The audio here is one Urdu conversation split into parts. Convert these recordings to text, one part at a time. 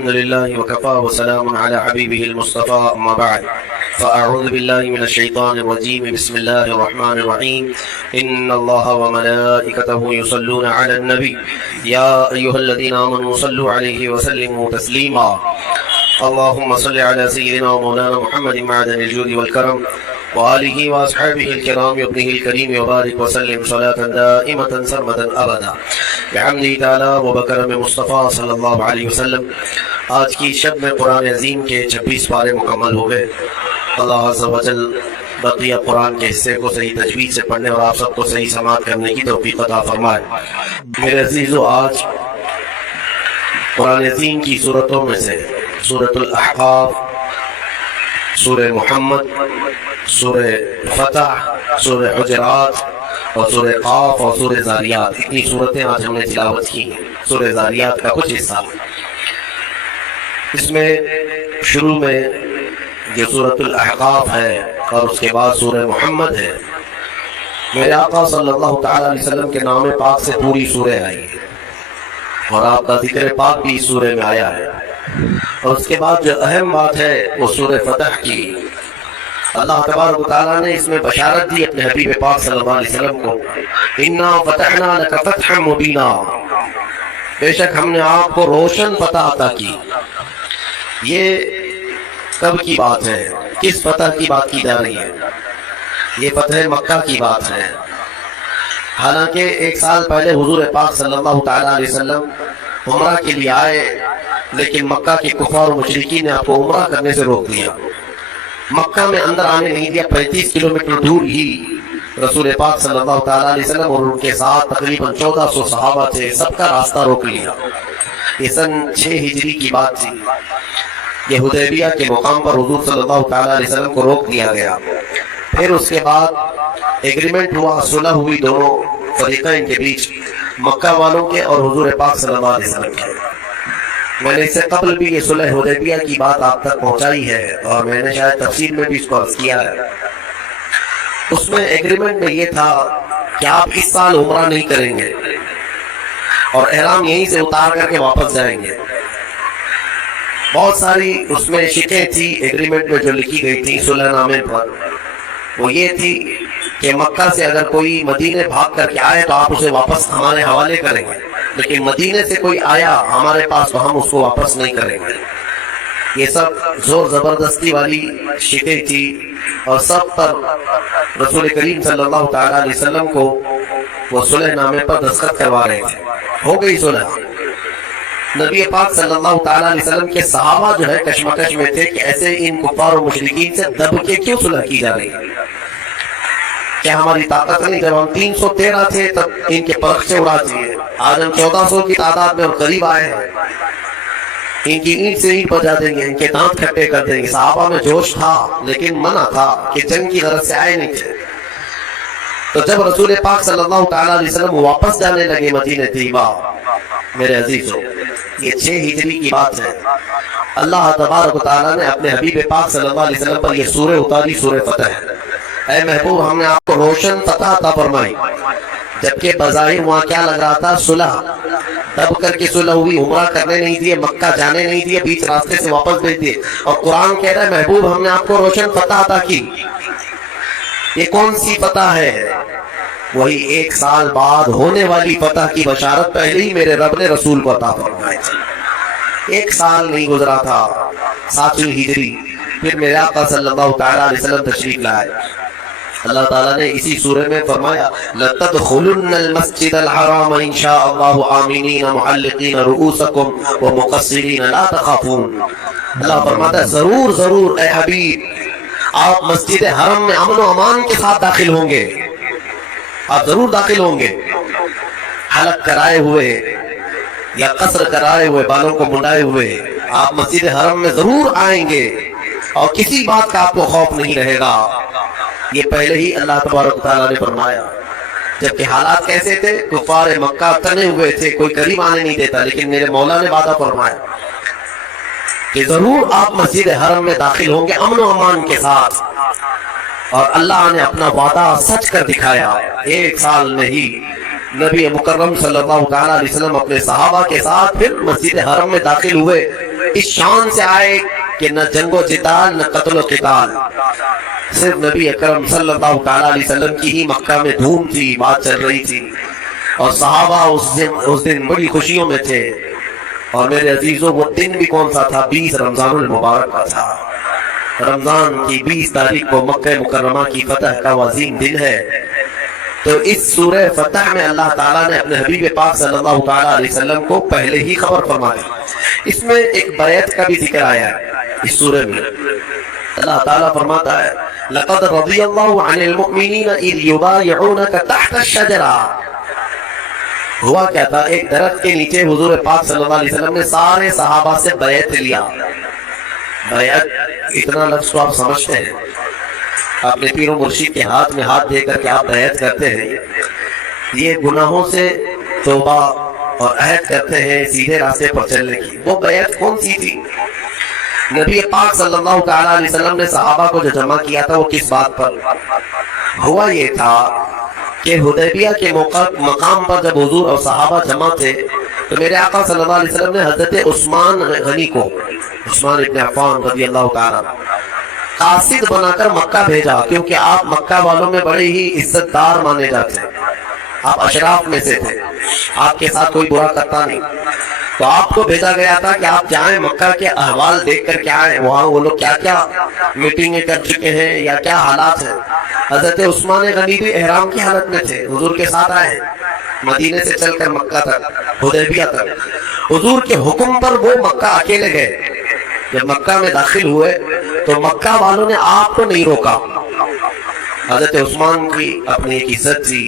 الحمد لله وكفى وسلام على حبيبه المصطفى أما بعد فأعوذ بالله من الشيطان الرجيم بسم الله الرحمن الرحيم إن الله وملائكته يصلون على النبي يا أيها الذين آمنوا صلوا عليه وسلموا تسليما اللهم صل على سيدنا ومولانا محمد معدن الجود والكرم وآله وأصحابه الكرام وابنه الكريم وبارك وسلم صلاة دائمة سرمدا أبدا بحمده تعالی وبکرم مصطفیٰ صلی اللہ علیہ وسلم۔ آج کی شب میں قرآن عظیم کے 26 پارے مکمل ہو گئے۔ اللہ عز و جل بقیہ قرآن کے حصے کو صحیح تجوید سے پڑھنے اور آپ سب کو صحیح سماعت کرنے کی توفیق عطا فرمائے۔ میرے عزیزو، آج قرآن عظیم کی صورتوں میں سے سورۃ الاحقاف، سورہ محمد، سورہ فتح، سورہ حجرات اور سورہ قاف اور سورہ ذاریات، اتنی صورتیں آج ہم نے تلاوت کی ہیں۔ سورہ ذاریات کا کچھ حصہ، اس میں شروع میں یہ سورۃ الاحقاف ہے اور اس کے بعد سورہ محمد ہے۔ میرے آقا صلی اللہ تعالی علیہ وسلم کے نام پاک سے پوری سورہ آئی ہے اور آپ کا ذکر پاک بھی اس سورہ میں آیا ہے۔ اور اس کے بعد جو اہم بات ہے وہ سورہ فتح کی۔ اللہ تبارک و تعالیٰ نے اس میں بشارت دی اپنے حبیب پاک صلی اللہ علیہ وسلم کو، اِنَّا فَتَحْنَا لَكَ فَتْحًا مُبِينًا، بے شک ہم نے آپ کو روشن فتح عطا کی۔ یہ کب کی بات ہے؟ کس فتح کی بات کی جا رہی ہے؟ یہ فتح مکہ کی بات ہے۔ حالانکہ 1 سال پہلے حضور پاک صلی اللہ تعالیٰ علیہ وسلم عمرہ کے لیے آئے، لیکن مکہ کے کفار و مشرکین نے آپ کو عمرہ کرنے سے روک دیا۔ مکہ میں اندر آنے نہیں دیا۔ 35 کلومیٹر دور ہی رسول پاک صلی اللہ تعالیٰ علیہ وسلم اور ان کے ساتھ تقریباً 1400 صحابہ تھے، سب کا راستہ روک لیا۔ یہ سن 6 ہجری کی بات تھی۔ یہ حدیبیہ کے مقام پر حضور صلی اللہ تعالیٰ علیہ وسلم کو روک دیا گیا۔ پھر اس کے بعد ایگریمنٹ ہوا، صلح ہوئی دونوں فریقین کے بیچ، مکہ والوں کے اور حضور پاک صلی اللہ علیہ وسلم کے۔ میں نے اس سے قبل بھی یہ صلح حدیبیہ کی بات آپ تک پہنچائی ہے اور میں نے شاید تفسیر میں بھی اس کو عرض کیا ہے۔ اس میں ایگریمنٹ میں یہ تھا کہ آپ اس سال عمرہ نہیں کریں گے اور احرام یہیں سے اتار کر کے واپس جائیں گے۔ بہت ساری اس میں شکیں تھی ایگریمنٹ میں جو لکھی گئی تھی صلح نامے پر، وہ یہ تھی کہ مکہ سے اگر کوئی مدینے بھاگ کر کے آئے تو آپ اسے واپس ہمارے حوالے کریں گے، لیکن مدینے سے کوئی آیا ہمارے پاس تو ہم اس کو واپس نہیں کریں گے۔ یہ سب زور زبردستی والی شکیں تھی اور سب پر رسول کریم صلی اللہ تعالیٰ علیہ وسلم کو وہ صلح نامے پر دستخط کروا رہے تھے۔ ہو گئی صلح۔ نبی پاک صلی اللہ تعالیٰ علیہ وسلم کے صحابہ جو ہے کشمکش میں تھے کہ ایسے ان کفار و مشرکین سے دب کے کیوں صلح کی جا رہی ہے؟ کیا ہماری طاقت نہیں؟ جب ہم 313 تھے تب ان کے پرخچے اڑا دیے، آج ہم 1400 کی تعداد میں اور قریب آئے ہیں، ان کی اینٹ سے اینٹ بجا دیں گے، ان کے دانت کھٹے کر دیں گے۔ صحابہ میں جوش تھا لیکن منع تھا کہ جنگ کی غرض سے آئے نہیں تھے۔ تو جب رسول پاک صلی اللہ تعالیٰ علیہ وسلم واپس جانے لگے مدینہ طیبہ، میرے عزیزو، یہ 6 ہجری کی بات ہے۔ اللہ تبارک و تعالیٰ نے اپنے حبیب پاک صلی اللہ علیہ وسلم پر یہ سورہ اتاری، سورہ فتح ہے۔ اے محبوب، ہم نے آپ کو روشن فتح عطا فرمائی، جبکہ بظاہر وہاں کیا لگ رہا تھا؟ صلح۔ دب کر کے صلح ہوئی، عمرہ کرنے نہیں دیے، مکہ جانے نہیں دیے، بیچ راستے سے واپس بھیج دیے، اور قرآن کہہ رہا ہے محبوب ہم نے آپ کو روشن فتح عطا کی۔ یہ کون سی فتح ہے؟ وہی 1 سال بعد ہونے والی فتح کی بشارت پہلے ہی میرے رب نے رسول کو عطا فرمائی تھی۔ 1 سال نہیں گزرا تھا، 7ویں ہجری، پھر میرے آقا صلی اللہ تعالیٰ علیہ وسلم تشریف لائے۔ اللہ تعالیٰ نے اسی سورہ میں فرمایا لَتَدْخُلُنَّ الْمَسْجِدَ الْحَرَامَ إِنْ شَاءَ اللَّهُ آمِنِينَ مُحَلِّقِينَ رُؤُوسَكُمْ وَمُقَصِّرِينَ لَا تَخَافُونَ۔ اللہ فرماتا ہے ضرور ضرور اے حبیب، آپ مسجد حرم میں امن و امان کے ساتھ داخل ہوں گے، آپ ضرور داخل ہوں گے، حلق کرائے ہوئے یا قصر کرائے ہوئے، بالوں کو منڈائے ہوئے آپ مسجد حرم میں ضرور آئیں گے اور کسی بات کا آپ کو خوف نہیں رہے گا۔ یہ پہلے ہی اللہ تبارک و تعالیٰ نے فرمایا، جبکہ حالات کیسے تھے؟ کفار مکہ تنے ہوئے تھے، کوئی قریب آنے نہیں دیتا، لیکن میرے مولا نے وعدہ فرمایا کہ ضرور آپ مسجد حرم میں داخل ہوں گے امن و امان کے ساتھ، اور اللہ نے اپنا وعدہ سچ کر دکھایا۔ 1 سال میں ہی نبی مکرم صلی اللہ تعالیٰ علیہ وسلم اپنے صحابہ کے ساتھ پھر مسجد حرم میں داخل ہوئے اس شان سے آئے کہ نہ جنگ و جدال نہ قتل و قتال، صرف نبی اکرم صلی اللہ تعالیٰ علیہ وسلم کی ہی مکہ میں دھوم تھی، بات چل رہی تھی، اور صحابہ اس دن بڑی خوشیوں میں تھے۔ اور میرے عزیزوں وہ دن بھی کون سا تھا؟ 20 رمضان المبارک کا تھا۔ رمضان کی 20 تاریخ کو مکہ مکرمہ کی فتح کا عظیم دن ہے۔ تو اس سورہ فتح میں اللہ تعالیٰ نے اپنے حبیب پاک صلی اللہ تعالیٰ علیہ وسلم کو پہلے ہی خبر فرما دی۔ اس میں ایک بیعت کا بھی ذکر آیا ہے اس سورہ میں۔ اللہ تعالیٰ فرماتا ہے لَقَدْ رَضِيَ اللَّهُ عَنِ الْمُؤْمِنِينَ إِذْ يُبَايِعُونَكَ تَحْتَ الشَّجَرَةِ۔ ہوا کیا تھا؟ ایک درخت کے نیچے حضور پاک صلی اللہ علیہ وسلم نے سارے صحابہ سے بیعت لیا۔ بیعت اتنا لفظ تو آپ سمجھتے ہیں، اپنے پیر و مرشد کے ہاتھ میں ہاتھ دے کر کے آپ بیعت کرتے ہیں، یہ گناہوں سے توبہ اور عہد کرتے ہیں سیدھے راستے پر چلنے کی۔ وہ بیعت کون سی تھی؟ نبی پاک صلی اللہ تعالیٰ علیہ وسلم نے صحابہ کو جو جمع کیا تھا وہ کس بات پر ہوا؟ یہ تھا کہ حدیبیہ کے مقام پر جب حضور اور صحابہ جمع تھے تو میرے آقا صلی اللہ علیہ وسلم نے حضرت عثمان غنی کو، عثمان ابن عفان رضی اللہ تعالیٰ قاصد بنا کر مکہ بھیجا، کیونکہ آپ مکہ والوں میں بڑے ہی عزت دار مانے جاتے ہیں، آپ اشراف میں سے تھے، آپ کے ساتھ کوئی برا کرتا نہیں، تو آپ کو بھیجا گیا تھا کہ آپ جائیں مکہ کے احوال دیکھ کر کے آئیں، وہاں وہ لوگ کیا کیا میٹنگیں کر چکے ہیں یا کیا حالات ہیں۔ حضرت عثمان غنی بھی احرام کی حالت میں تھے، حضور کے ساتھ آئے مدینے سے چل کر مکہ تک، حدیبیہ تک، حضور کے حکم پر وہ مکہ اکیلے گئے۔ جب مکہ میں داخل ہوئے تو مکہ والوں نے آپ کو نہیں روکا۔ حضرت عثمان کی اپنی ایک عزت تھی،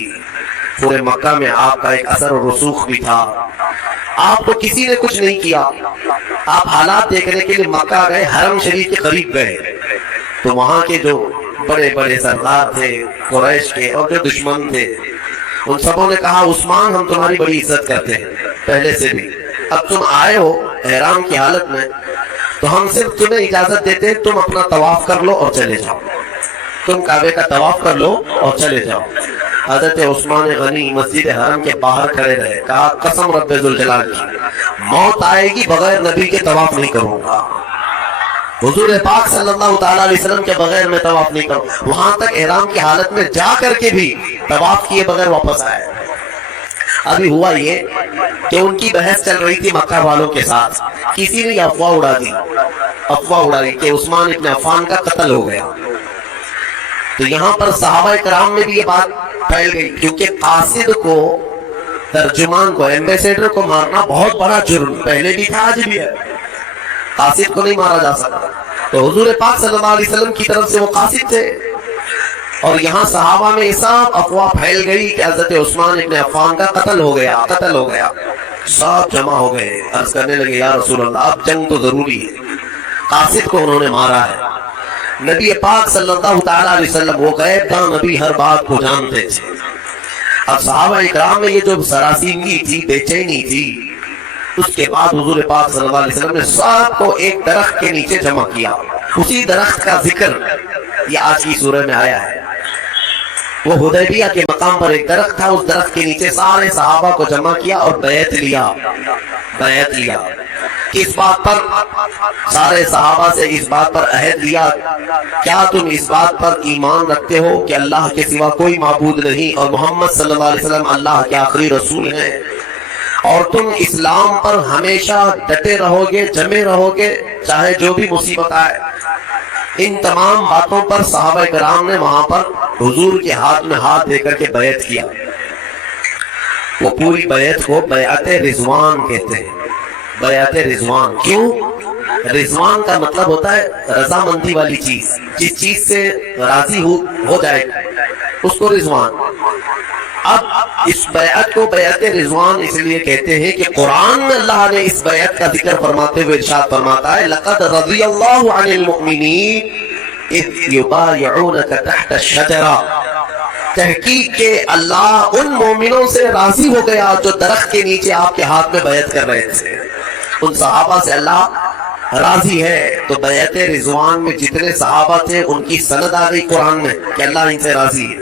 پورے مکہ میں آپ کا ایک اثر و رسوخ بھی تھا، آپ کو کسی نے کچھ نہیں کیا۔ آپ حالات دیکھنے کے لیے مکہ گئے، حرم شریف کے قریب گئے تو وہاں کے جو بڑے بڑے سردار تھے قریش کے اور جو دشمن تھے، ان سبوں نے کہا عثمان ہم تمہاری بڑی عزت کرتے ہیں پہلے سے بھی، اب تم آئے ہو احرام کی حالت میں تو ہم صرف تمہیں اجازت دیتے ہیں تم اپنا طواف کر لو اور چلے جاؤ، تم کعبے کا طواف کر لو اور چلے جاؤ۔ حضرت عثمان غنی مسجد حرم کے باہر کھڑے رہے، کہا قسم رب ذوالجلال کی موت آئے گی بغیر نبی کے طواف نہیں کروں گا، حضور پاک صلی اللہ تعالیٰ علیہ وسلم کے بغیر میں طواف نہیں کروں۔ وہاں تک احرام کی حالت میں جا کر کے بھی طواف کیے بغیر واپس آئے۔ ابھی ہوا یہ کہ ان کی بحث چل رہی تھی مکہ والوں کے ساتھ، کسی نے افواہ اڑا دی کہ عثمان ابن عفان کا قتل ہو گیا۔ تو یہاں پر صحابہ کرام میں بھی یہ بات پھیل گئی، کیونکہ قاصد کو، ترجمان کو، ایمبیسیڈر کو مارنا بہت بڑا جرم پہلے بھی تھا، آج بھی ہے، قاصد کو نہیں مارا جا سکتا۔ تو حضور پاک صلی اللہ علیہ وسلم کی طرف سے وہ قاصد تھے، اور یہاں صحابہ میں سب افواہ پھیل گئی کہ حضرت عثمان ابن عفان کا قتل ہو گیا۔ سب جمع ہو گئے، عرض کرنے لگے یا رسول اللہ اب جنگ تو ضروری ہے، قاصد کو انہوں نے مارا ہے۔ نبی پاک صلی اللہ تعالیٰ علیہ وسلم وہ غیب داں نبی ہر بات کو جانتے تھے۔ اب صحابہ اکرام میں یہ جو سراسیمگی تھی، بے چینی تھی، اس کے بعد حضور پاک صلی اللہ علیہ وسلم نے سب کو ایک درخت کے نیچے جمع کیا۔ اسی درخت کا ذکر یہ آج کی سورہ میں آیا ہے۔ وہ حدیبیہ کے مقام پر ایک درخت تھا، اس درخت کے نیچے سارے صحابہ کو جمع کیا اور بیعت لیا۔ کس بات پر؟ سارے صحابہ سے اس بات پر عہد لیا، کیا تم اس بات پر ایمان رکھتے ہو کہ اللہ کے سوا کوئی معبود نہیں اور محمد صلی اللہ علیہ وسلم اللہ کے آخری رسول ہیں، اور تم اسلام پر ہمیشہ ڈٹے رہو گے، جمے رہو گے، چاہے جو بھی مصیبت آئے۔ ان تمام باتوں پر صحابہ کرام نے وہاں پر حضور کے ہاتھ میں ہاتھ دے کر کے بیعت کیا۔ وہ پوری بیعت کو بیعت رضوان کہتے ہیں۔ بیعت رضوان کیوں؟ رضوان کا مطلب ہوتا ہے رضامندی والی چیز، جس چیز سے راضی ہو جائے اس کو رضوان۔ اب اس بیعت کو بیعت رضوان اس لیے کہتے ہیں کہ قرآن میں اللہ نے اس بیعت کا ذکر فرماتے ہوئے ارشاد فرماتا ہے لَقَدْ رَضِيَ اللَّهُ عَنِ الْمُؤْمِنِينَ إِذْ يُبَايِعُونَكَ تَحْتَ الشَّجَرَةِ، تحقیق کہ اللہ ان مومنوں سے راضی ہو گیا جو درخت کے نیچے آپ کے ہاتھ میں بیعت کر رہے تھے۔ ان صحابہ سے اللہ راضی ہے، تو بیعت رضوان میں جتنے صحابہ تھے ان کی سند آ گئی قرآن میں کہ اللہ ان سے راضی ہے،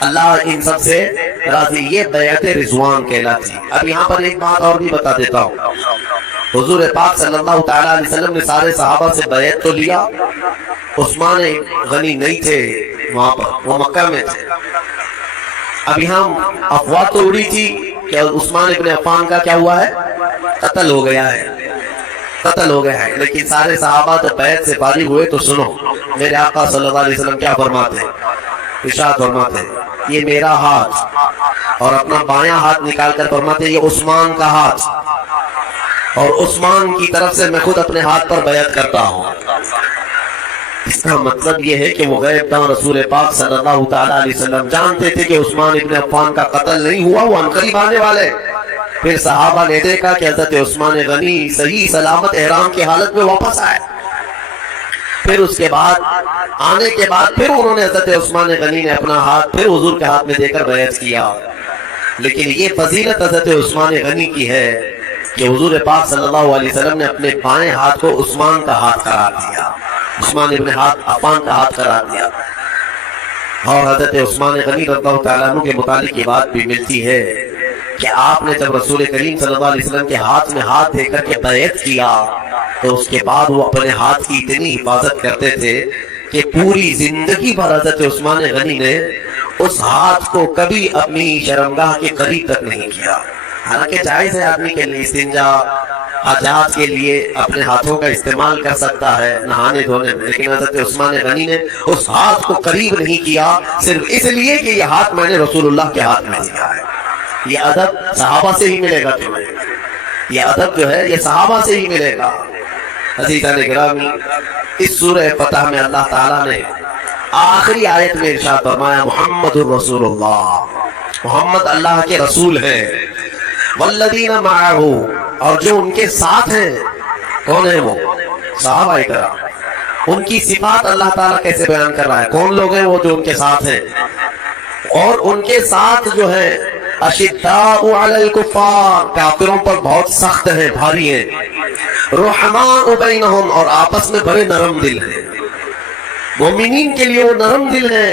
اللہ ان سب سے راضی، یہ بیعت رضوان کہلاتی۔ اب یہاں پر ایک بات اور بھی بتا دیتا ہوں، حضور پاک صلی اللہ تعالیٰ علیہ وسلم نے سارے صحابہ سے بیعت تو لیا، عثمان غنی نہیں تھے وہاں پر، وہ مکہ میں تھے۔ اب یہاں افواہ تو اڑی تھی کہ عثمان ابن عفان کا کیا ہوا ہے، قتل ہو گیا ہے، قتل ہو گیا ہے، لیکن سارے صحابہ تو بیعت سے فارغ ہوئے۔ تو سنو میرے آقا صلی اللہ علیہ وسلم کیا فرماتے ہیں، ارشاد فرماتے ہیں یہ میرا ہاتھ، اور اپنا بایاں ہاتھ نکال کر فرماتے ہیں یہ عثمان کا ہاتھ، اور عثمان کی طرف سے میں خود اپنے ہاتھ پر بیعت کرتا ہوں۔ اس کا مطلب یہ ہے کہ وہ غیب داں رسول پاک صلی اللہ تعالیٰ علیہ وسلم جانتے تھے کہ عثمان ابن عفان کا قتل نہیں ہوا، وہ عنقریب آنے والے۔ پھر صحابہ نے دیکھا کہ حضرت عثمان غنی صحیح سلامت احرام کی حالت میں واپس آئے۔ پھر اس کے بعد آنے کے بعد پھر انہوں نے حضرت عثمان غنی نے اپنا ہاتھ پھر حضور کے ہاتھ میں دے کر بیعت کیا۔ لیکن یہ فضیلت حضرت عثمان غنی کی ہے کہ حضور پاک صلی اللہ علیہ وسلم نے اپنے بائیں ہاتھ کو عثمان کا ہاتھ قرار دیا، عثمان ابن عفان کا ہاتھ قرار دیا۔ اور حضرت عثمان غنی رضی اللہ تعالیٰ عنہ کے متعلق یہ بات بھی ملتی ہے کہ آپ نے جب رسول کریم صلی اللہ علیہ وسلم کے ہاتھ میں ہاتھ دے کر کے بیعت کیا تو اس کے بعد وہ اپنے ہاتھ کی اتنی حفاظت کرتے تھے کہ پوری زندگی بھر حضرت عثمان غنی نے اس ہاتھ کو کبھی اپنی شرمگاہ کے قریب تک نہیں کیا۔ حالانکہ جائز ہے آدمی کے لیے استنجا حاجات کے لیے اپنے ہاتھوں کا استعمال کر سکتا ہے نہانے دھونے میں، لیکن حضرت عثمان غنی نے اس ہاتھ کو قریب نہیں کیا، صرف اس لیے کہ یہ ہاتھ میں نے رسول اللہ کے ہاتھ میں دیا ہے۔ یہ ادب صحابہ سے ہی ملے گا تمہیں، یہ ادب جو ہے یہ صحابہ سے ہی ملے گا۔ عزیزان گرامی، اس سورہ فتح میں اللہ تعالیٰ نے آخری آیت میں ارشاد فرمایا محمد الرسول اللہ، محمد اللہ کے رسول ہیں، والذین معہ، اور جو ان کے ساتھ ہیں۔ کون ہیں وہ؟ صحابہ کرام۔ ان کی صفات اللہ تعالیٰ کیسے بیان کر رہا ہے، کون لوگ ہیں وہ جو ان کے ساتھ ہیں؟ اور ان کے ساتھ جو ہے اشداء علی الکفار، کافروں پر بہت سخت ہیں، بھاری ہیں، رحماء بینہم، اور آپس میں بڑے نرم دل ہیں۔ مومنین کے لیے وہ نرم دل ہیں،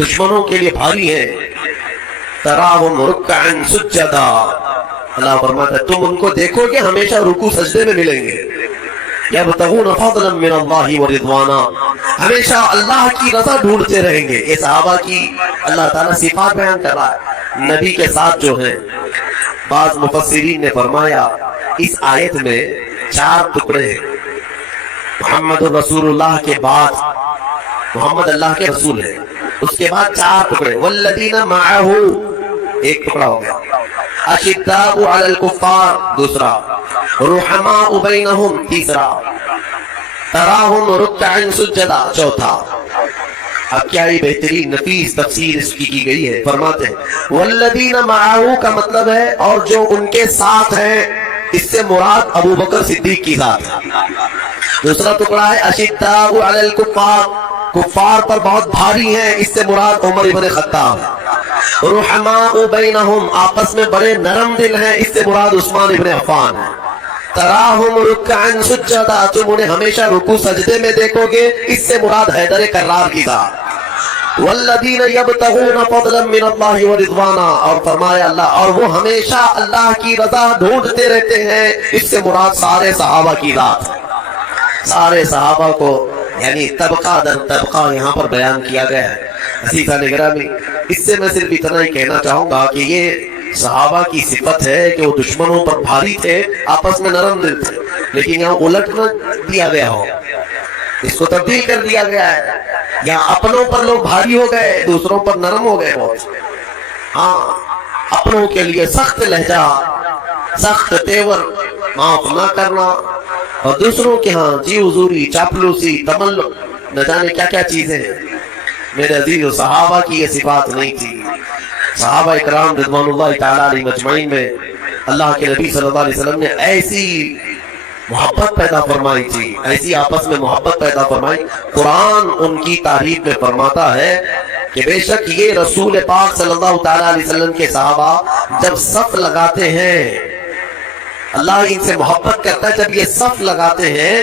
دشمنوں کے لیے بھاری ہیں۔ تراہم رکعا سجدا، اللہ فرماتا ہے تم ان کو دیکھو گے ہمیشہ رکوع سجدے میں ملیں گے۔ یبتغون فضلا من اللہ ورضوانا، ہمیشہ اللہ کی رضا ڈھونڈتے رہیں گے۔ یہ صحابہ کی اللہ تعالیٰ صفات بیان کر رہا ہے نبی کے ساتھ جو ہیں۔ بعض مفسرین نے فرمایا اس آیت میں 4 ٹکڑے ہیں۔ محمد رسول اللہ کے بعد محمد اللہ کے رسول ہیں، اس کے بعد 4 ٹکڑے، والذین معہ ایک ٹکڑا ہو گیا، اشداء علی الکفار دوسرا، رحماء بینہم تیسرا، تراہم رکعا سجدا چوتھا۔ اب کیا یہ بہترین نفیس تفسیر اس کی گئی ہے، فرماتے ہیں والذین معہ کا مطلب ہے اور جو ان کے ساتھ ہیں، اس سے مراد ابو بکر صدیق کی ذات ہے۔ دوسرا ٹکڑا ہے اشداء علی الکفار، کفار پر بہت بھاری ہیں، اس سے مراد عمر ابن خطاب۔ رحماء بینہم، آپس میں بڑے نرم دل ہیں، اس سے مراد عثمان ابن عفان ہے۔ تراہم رکعا سجدا، تم انہیں ہمیشہ رکوع سجدے میں دیکھو گے، اس سے مراد حیدر کرار کی ذات۔ والذین یبتغون فضلا من اللہ ورضوانا، اور فرمایا اللہ، اور وہ ہمیشہ اللہ کی رضا ڈھونڈتے رہتے ہیں، اس سے مراد سارے صحابہ کی ذات ہے۔ سارے صحابہ کو یعنی طبقہ در طبقہ یہاں پر بیان کیا گیا ہے۔ عزیزان گرامی، اس سے میں صرف اتنا ہی کہنا چاہوں گا کہ یہ صحابہ کی صفت ہے کہ وہ دشمنوں پر بھاری تھے، آپس میں نرم دل تھے، لیکن یہاں الٹ نہ دیا گیا ہو، اس کو تبدیل کر دیا گیا ہے۔ یہاں اپنوں پر لوگ بھاری ہو گئے، دوسروں پر نرم ہو گئے بہت۔ ہاں، اپنوں کے لیے سخت لہجہ، سخت تیور، معاف نہ کرنا، اور دوسروں کے ہاں جی حضوری، چاپلوسی، تملق، نہ جانے کیا کیا چیزیں ہیں۔ میرے عزیز، صحابہ کی یہ صفات نہیں تھی۔ صحابہ اکرام رضوان اللہ تعالیٰ علیہ مجمعین میں اللہ کے نبی صلی اللہ علیہ وسلم نے ایسی محبت پیدا فرمائی تھی، ایسی آپس میں محبت پیدا فرمائی۔ قرآن ان کی تعریف میں فرماتا ہے کہ بے شک یہ رسول پاک صلی اللہ تعالیٰ علیہ وسلم کے صحابہ جب صف لگاتے ہیں، اللہ ان سے محبت کرتا ہے، جب یہ صف لگاتے ہیں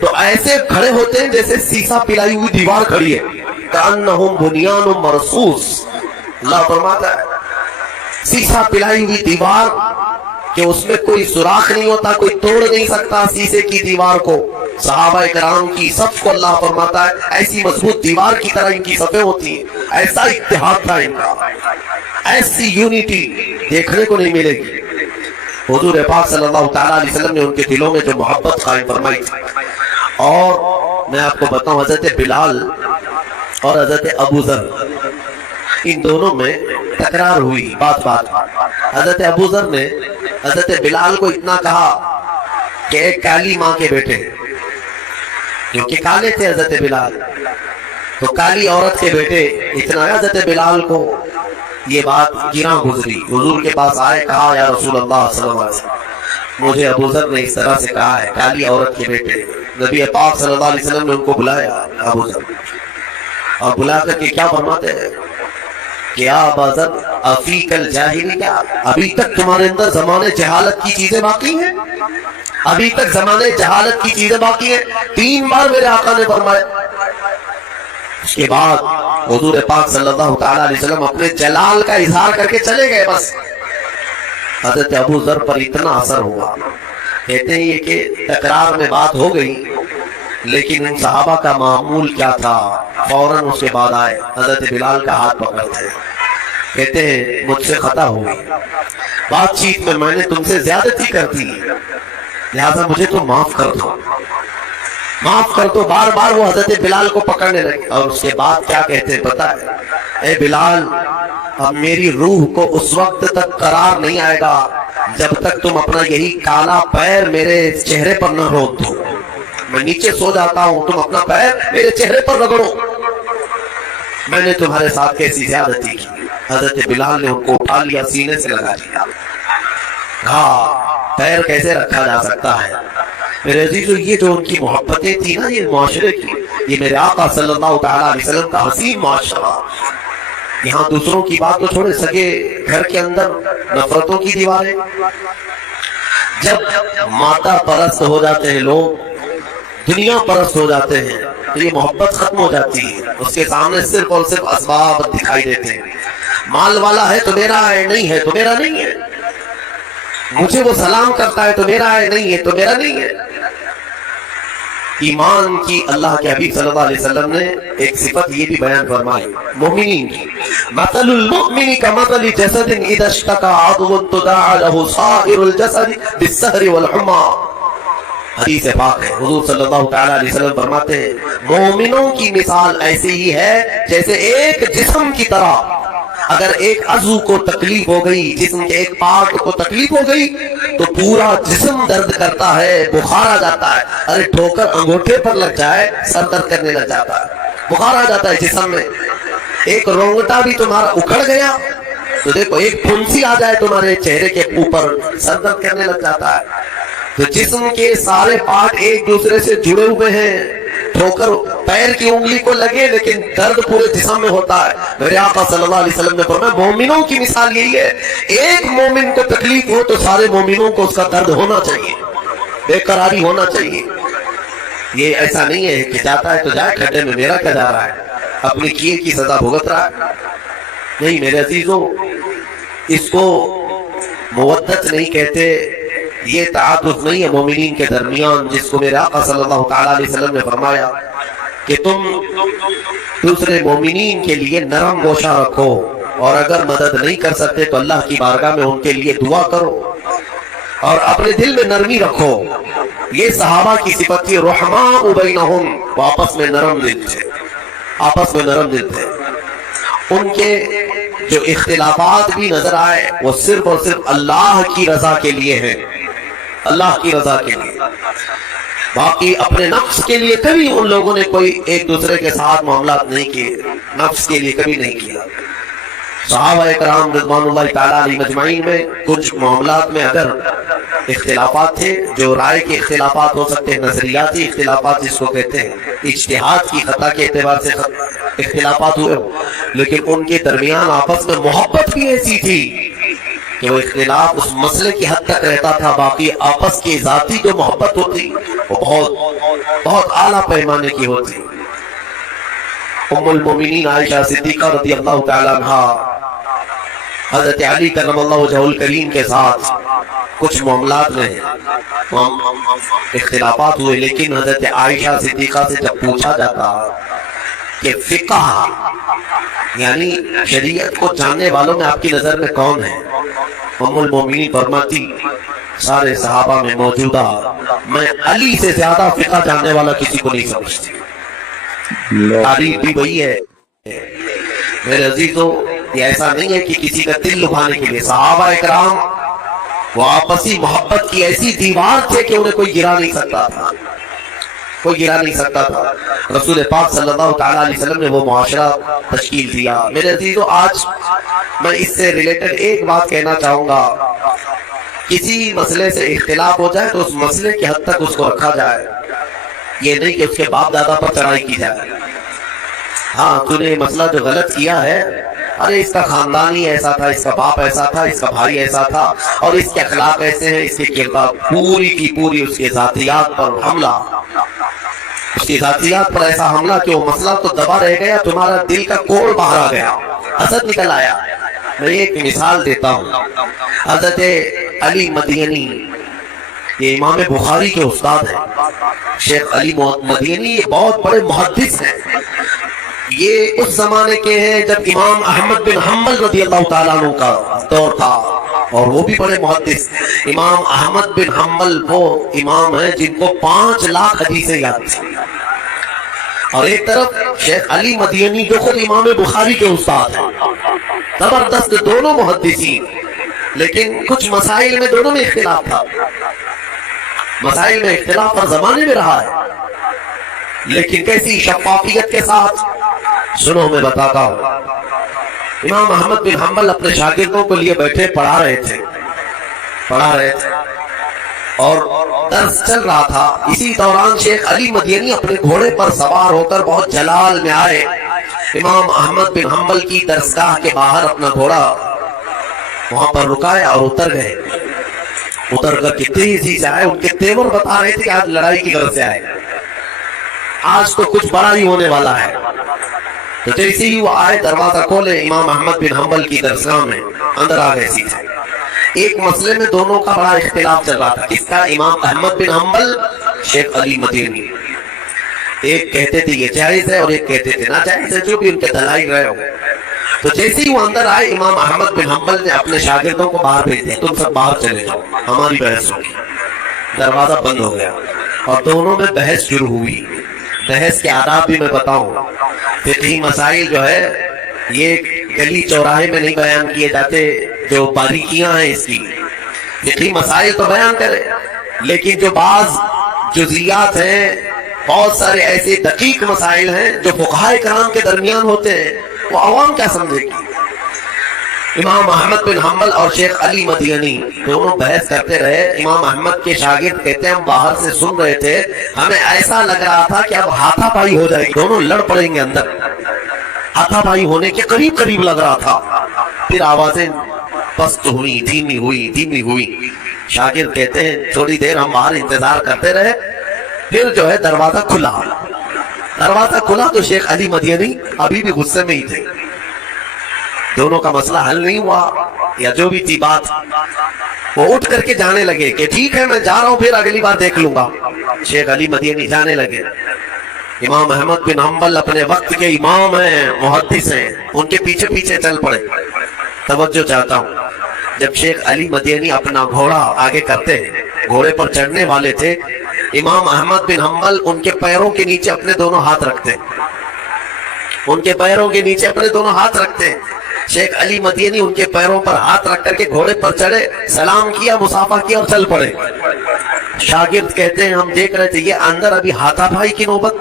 تو ایسے کھڑے ہوتے ہیں جیسے سیسا پلائی ہوئی دیوار کھڑی ہے، کأنہم بنیان مرصوص۔ اللہ فرماتا ہے سیسا پلائی ہوئی دیوار کہ اس میں کوئی سوراخ نہیں ہوتا, کوئی توڑ نہیں سکتا شیشے کی دیوار کو. صحابہ کرام کی صف کو اللہ فرماتا ہے ایسی مضبوط دیوار کی طرح ان کی صفیں ہوتی ہیں. ایسا اتحاد تھا ان کا, ایسی یونٹی دیکھنے کو نہیں ملے گی. حضور پاک صلی اللہ تعالیٰ علیہ وسلم نے ان کے دلوں میں جو محبت قائم فرمائی تھی. اور میں آپ کو بتاؤں, حضرت بلال اور حضرت ابو ذر, ان دونوں میں تکرار ہوئی بات. حضرت ابو ذر نے حضرت بلال کو اتنا کہا کہ ایک کالی ماں کے بیٹے, کیونکہ کالے تھے حضرت بلال, تو کالی عورت کے بیٹے, اتنا حضرت بلال کو یہ بات گراں گزری. حضور کے پاس آئے, کہا یا رسول اللہ صلی اللہ علیہ وسلم مجھے ابو ذر نے اس طرح سے کہا ہے, کالی عورت کے بیٹے. نبی پاک صلی اللہ علیہ وسلم نے ان کو بلایا ابو ذر, اور بلا کر کے کیا فرماتے ہیں کہ ابا ذر افیک الجاہلیہ, ابھی تک تمہارے اندر زمانے جہالت کی چیزیں باقی ہیں, ابھی تک زمانے جہالت کی چیزیں باقی ہیں. 3 بار میرے آقا نے فرمایا. اس کے بعد حضور پاک صلی اللہ تعالیٰ علیہ وسلم اپنے جلال کا اظہار کر کے چلے گئے. بس حضرت ابو ذر پر اتنا اثر ہوا, کہتے ہیں یہ کہ تکرار میں بات ہو گئی, لیکن ان صحابہ کا معمول کیا تھا, فوراً اس کے بعد آئے, حضرت بلال کا ہاتھ پکڑتے ہیں, کہتے ہیں مجھ سے خطا ہوئی, بات چیت میں نے تم سے زیادتی کر دی, لہذا مجھے تو معاف کر دو, معاف کر دو. بار بار وہ حضرت بلال کو پکڑنے لگے, اور اس کے بعد کیا کہتے ہیں پتہ ہے, اے بلال اب میری روح کو اس وقت تک قرار نہیں آئے گا جب تک تم اپنا یہی کالا پیر میرے چہرے پر نہ روک دو. میں نیچے سو جاتا ہوں, تم اپنا پیر میرے چہرے پر رگڑو, میں نے تمہارے ساتھ کیسی زیادتی کی. حضرت بلال نے ان کو اٹھا لیا, سینے سے لگا لیا, کہا پیر کیسے رکھا جا سکتا ہے. میرے عزیزو, یہ جو ان کی محبتیں تھی نا, یہ معاشرے کی, یہ میرے آقا صلی اللہ تعالیٰ علیہ وسلم کا حسین معاشرہ. یہاں دوسروں کی بات تو چھوڑے, سگے گھر کے اندر نفرتوں کی دیواریں. جب مادہ پرست ہو جاتے ہیں لوگ, دنیا پرست ہو جاتے ہیں, تو یہ محبت ختم ہو جاتی ہے. اس کے سامنے صرف اور صرف اسباب دکھائی دیتے ہیں. مال والا ہے تو میرا ہے, نہیں ہے تو میرا نہیں ہے. مجھے وہ سلام کرتا ہے تو میرا ہے, نہیں ہے تو میرا نہیں ہے. ایمان کی اللہ کے حبیب صلی اللہ علیہ وسلم نے ایک صفت یہ بھی بیان فرمائی مومنین کی, مثل المؤمن کمثل جسد اذا اشتكى عضو تداعى له سائر الجسد بالسهر والحمى. حدیث پاک ہے, حضور صلی اللہ تعالیٰ علیہ وسلم فرماتے ہیں مومنوں کی مثال ایسی ہی ہے جیسے ایک جسم کی طرح. اگر ایک عضو کو تکلیف ہو گئی, جسم کے ایک پارٹ کو تکلیف ہو گئی, تو پورا جسم درد کرتا ہے, بخار آ جاتا ہے. ارے ٹھوکر انگوٹھے پر لگ جائے, سر درد کرنے لگ جاتا ہے, بخار آ جاتا ہے جسم میں. ایک رونگٹا بھی تمہارا اکھڑ گیا تو دیکھو, ایک پھنسی آ جائے تمہارے چہرے کے اوپر, سر درد کرنے لگ جاتا ہے. تو جسم کے سارے پارٹ ایک دوسرے سے جڑے ہوئے ہیں. ٹھوکر پیر کی انگلی کو لگے لیکن درد پورے جسم میں ہوتا ہے. میرے آقا صلی اللہ علیہ وسلم نے فرمایا مومنوں کی مثال یہی ہے, ایک مومن کو تکلیف ہو تو سارے مومنوں کو اس کا درد ہونا چاہیے, بے قراری ہونا چاہیے. یہ ایسا نہیں ہے کہ جاتا ہے تو جائے کھڈے میں, میرا کیا جا رہا ہے, اپنی کیے کی سزا بھگت رہا ہے. نہیں میرے عزیزوں, اس کو مودت نہیں کہتے, یہ تعاطف نہیں ہے مومنین کے درمیان, جس کو میرے آقا صلی اللہ تعالیٰ علیہ وسلم نے فرمایا کہ تم دوسرے مومنین کے لیے نرم گوشہ رکھو, اور اگر مدد نہیں کر سکتے تو اللہ کی بارگاہ میں ان کے لیے دعا کرو, اور اپنے دل میں نرمی رکھو. یہ صحابہ کی صفت تھی, رحماء بینہم, وہ آپس میں نرم دل تھے, آپس میں نرم دل تھے. ان کے جو اختلافات بھی نظر آئے وہ صرف اور صرف اللہ کی رضا کے لیے ہیں, اللہ کی رضا کے لیے. باقی اپنے نفس کے لیے کبھی ان لوگوں نے کوئی ایک دوسرے کے ساتھ معاملات نہیں کیے, نفس کے لیے کبھی نہیں کیا. صحابہ کرام رضوان اللہ تعالیٰ علیہ مجمعین میں کچھ معاملات میں اگر اختلافات تھے, جو رائے کے اختلافات ہو سکتے ہیں, نظریاتی اختلافات جس کو کہتے ہیں, اجتہاد کی خطا کے اعتبار سے اختلافات ہوئے, لیکن ان کے درمیان آپس میں محبت بھی ایسی تھی کہ وہ اختلاف اس مسئلے کی حد تک رہتا تھا, باقی آپس کی ذاتی جو محبت ہوتی وہ بہت اعلیٰ پیمانے کی ہوتی. ام المومنین عائشہ صدیقہ رضی اللہ تعالیٰ عنہا حضرت علی کرم اللہ وجہہ الکریم کے ساتھ کچھ معاملات میں اختلافات ہوئے، لیکن حضرت عائشہ صدیقہ سے جب پوچھا جاتا کہ فقہ یعنی شریعت کو جاننے والوں میں آپ کی نظر میں کون ہے، ام المومنین فرماتی سارے صحابہ میں موجودہ میں علی سے زیادہ فقہ جاننے والا کسی کو نہیں سمجھتی۔ تاریخ بھی وہی ہے میرے عزیزوں، یہ ایسا نہیں ہے کہ کسی کا دل لبھانے کے لیے، صحابہ اکرام وہ آپسی محبت کی ایسی دیوار تھے کہ انہیں کوئی گرا نہیں سکتا تھا، کوئی گرا نہیں سکتا تھا۔ رسول پاک صلی اللہ تعالیٰ علیہ وسلم نے وہ معاشرہ تشکیل دیا۔ میرے عزیزوں، آج میں اس سے ریلیٹڈ ایک بات کہنا چاہوں گا، کسی مسئلے سے اختلاف ہو جائے تو اس مسئلے کی حد تک اس کو رکھا جائے، یہ نہیں کہ اس کے باپ دادا پر چڑھائی کی جائے۔ ہاں تو نے مسئلہ جو غلط کیا ہے، ارے اس کا خاندان ہی ایسا تھا، اس کا باپ ایسا تھا، اس کا بھائی ایسا تھا، اور اس کے اخلاق ایسے ہیں، اس کے کردار پوری کی پوری اس کے ذاتیات پر حملہ، اس کی ذاتیات پر ایسا حملہ کہ وہ مسئلہ تو دبا رہ گیا، تمہارا دل کا کوڑ باہر آ گیا، حسد نکل آیا۔ میں ایک مثال دیتا ہوں، حضرت علی مدینی، یہ امام بخاری کے استاد ہیں، شیخ علی مدینی، یہ بہت بڑے محدث ہیں۔ یہ اس زمانے کے ہیں جب امام احمد بن حنبل رضی اللہ تعالیٰ عنہ کا دور تھا، اور وہ بھی بڑے محدث۔ امام احمد بن حنبل وہ امام ہیں جن کو 5 لاکھ حدیثیں یاد تھیں، اور ایک طرف شیخ علی مدینی جو خود امام بخاری کے استاد ہیں، زبردست دونوں محدثین، لیکن کچھ مسائل میں دونوں میں اختلاف تھا، مسائل میں اختلاف ہر زمانے میں رہا ہے، لیکن کیسی شفافیت کے ساتھ سنو میں بتاتا ہوں۔ امام احمد بن حنبل اپنے شاگردوں کو لیے بیٹھے پڑھا رہے تھے، اور درس چل رہا تھا۔ اسی دوران شیخ علی مدینی اپنے گھوڑے پر سوار ہو کر بہت جلال میں آئے، امام احمد بن حنبل کی درسگاہ کے باہر اپنا گھوڑا وہاں پر رکایا اور اتر گئے۔ اتر کر کے تیزی سے آئے، ان کے تیور بتا رہے تھے کہ آج لڑائی کی غرض سے آئے، آج تو کچھ بڑا ہی ہونے والا ہے۔ تو جیسے ہی وہ آئے، دروازہ کھولے، امام احمد بن حنبل کی درسگاہ میں اندر آ گئے سیدھے۔ ایک مسئلے میں دونوں کا بڑا اختلاف چل رہا تھا، اس کا امام احمد بن حنبل، شیخ علی مدینی، ایک کہتے تھے یہ جائز ہے اور ایک کہتے تھے ناجائز ہے، جو بھی ان کے دلائل رہے ہو۔ تو جیسے ہی وہ اندر آئے، امام احمد بن حنبل نے اپنے شاگردوں کو باہر بھیج دیا، تم سب باہر چلے جاؤ، ہماری بحث ہوگی۔ دروازہ بند ہو گیا اور دونوں میں بحث شروع ہوئی۔ بحث کے آداب بھی میں بتاؤں، فقہی مسائل جو ہے یہ گلی چوراہے میں نہیں بیان کیے جاتے، جو باریکیاں ہیں اس کی، فقہی مسائل تو بیان کرے، لیکن جو بعض جزئیات ہیں، بہت سارے ایسے دقیق مسائل ہیں جو فقہاء کرام کے درمیان ہوتے ہیں، وہ عوام کیا سمجھے گی۔ امام احمد بن حنبل اور شیخ علی مدینی دونوں بحث کرتے رہے۔ امام احمد کے شاگرد کہتے ہیں ہم باہر سے سن رہے تھے، ہمیں ایسا لگ رہا تھا کہ اب ہاتھا پائی ہو جائے گی، دونوں لڑ پڑیں گے اندر، ہاتھا پائی ہونے کے قریب قریب لگ رہا تھا۔ پھر آوازیں پست ہوئی، دھیمی ہوئی۔ شاگرد کہتے ہیں تھوڑی دیر ہم باہر انتظار کرتے رہے، پھر جو ہے دروازہ کھلا تو شیخ علی مدینی ابھی بھی غصے میں ہی تھے، دونوں کا مسئلہ حل نہیں ہوا یا جو بھی تھی بات، وہ اٹھ کر کے جانے لگے کہ ٹھیک ہے میں جا رہا ہوں، پھر اگلی بار دیکھ لوں گا۔ شیخ علی مدینی جانے لگے۔ امام احمد بن حنبل اپنے وقت کے امام ہیں، محدث ہیں، ان کے پیچھے پیچھے چل پڑے۔ توجہ چاہتا ہوں، جب شیخ علی مدینی اپنا گھوڑا آگے کرتے ہیں، گھوڑے پر چڑھنے والے تھے، امام احمد بن حنبل ان کے پیروں کے نیچے اپنے دونوں ہاتھ رکھتے ہیں، ان کے پیروں کے نیچے اپنے دونوں ہاتھ رکھتے ہیں۔ شیخ علی مدینی ان کے پیروں پر ہاتھ رکھ کر کے گھوڑے پر چڑھے، سلام کیا، مصافحہ کیا اور چل پڑے۔ شاگرد کہتے ہیں ہم دیکھ رہے تھے یہ اندر ابھی ہاتھا بھائی کی نوبت،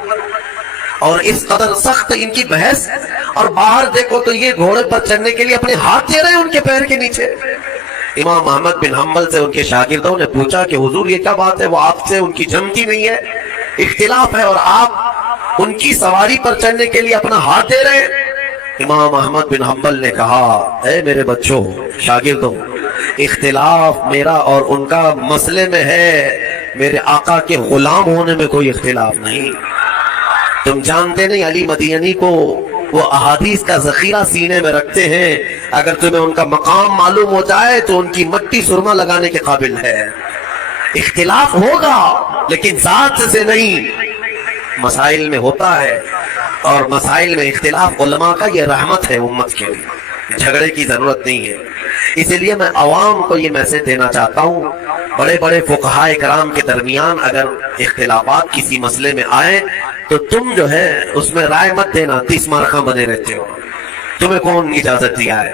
اور اس قدر سخت ان کی بحث، اور باہر دیکھو تو یہ گھوڑے پر چڑھنے کے لیے اپنے ہاتھ دے رہے ہیں ان کے پیر کے نیچے۔ امام احمد بن حنبل سے ان کے شاگردوں نے پوچھا کہ حضور یہ کیا بات ہے، وہ آپ سے ان کی جمتی نہیں ہے، اختلاف ہے، اور آپ ان کی سواری پر چڑھنے کے لیے اپنا ہاتھ دے رہے ہیں۔ امام احمد بن حنبل نے کہا اے میرے بچوں، شاگردوں، اختلاف میرا اور ان کا مسئلے میں ہے، میرے آقا کے غلام ہونے میں کوئی اختلاف نہیں۔ تم جانتے نہیں علی مدینی کو وہ احادیث کا ذخیرہ سینے میں رکھتے ہیں، اگر تمہیں ان کا مقام معلوم ہو جائے تو ان کی مٹی سرما لگانے کے قابل ہے۔ اختلاف ہوگا لیکن ذات سے نہیں، مسائل میں ہوتا ہے، اور مسائل میں اختلاف علماء کا یہ رحمت ہے امت کے لیے، جھگڑے کی ضرورت نہیں ہے۔ اسی لیے میں عوام کو یہ میسج دینا چاہتا ہوں، بڑے بڑے فقہائے کرام کے درمیان اگر اختلافات کسی مسئلے میں آئے تو تم جو ہے اس میں رائے مت دینا، 30 مارکاں بنے رہتے ہو، تمہیں کون اجازت دیا ہے؟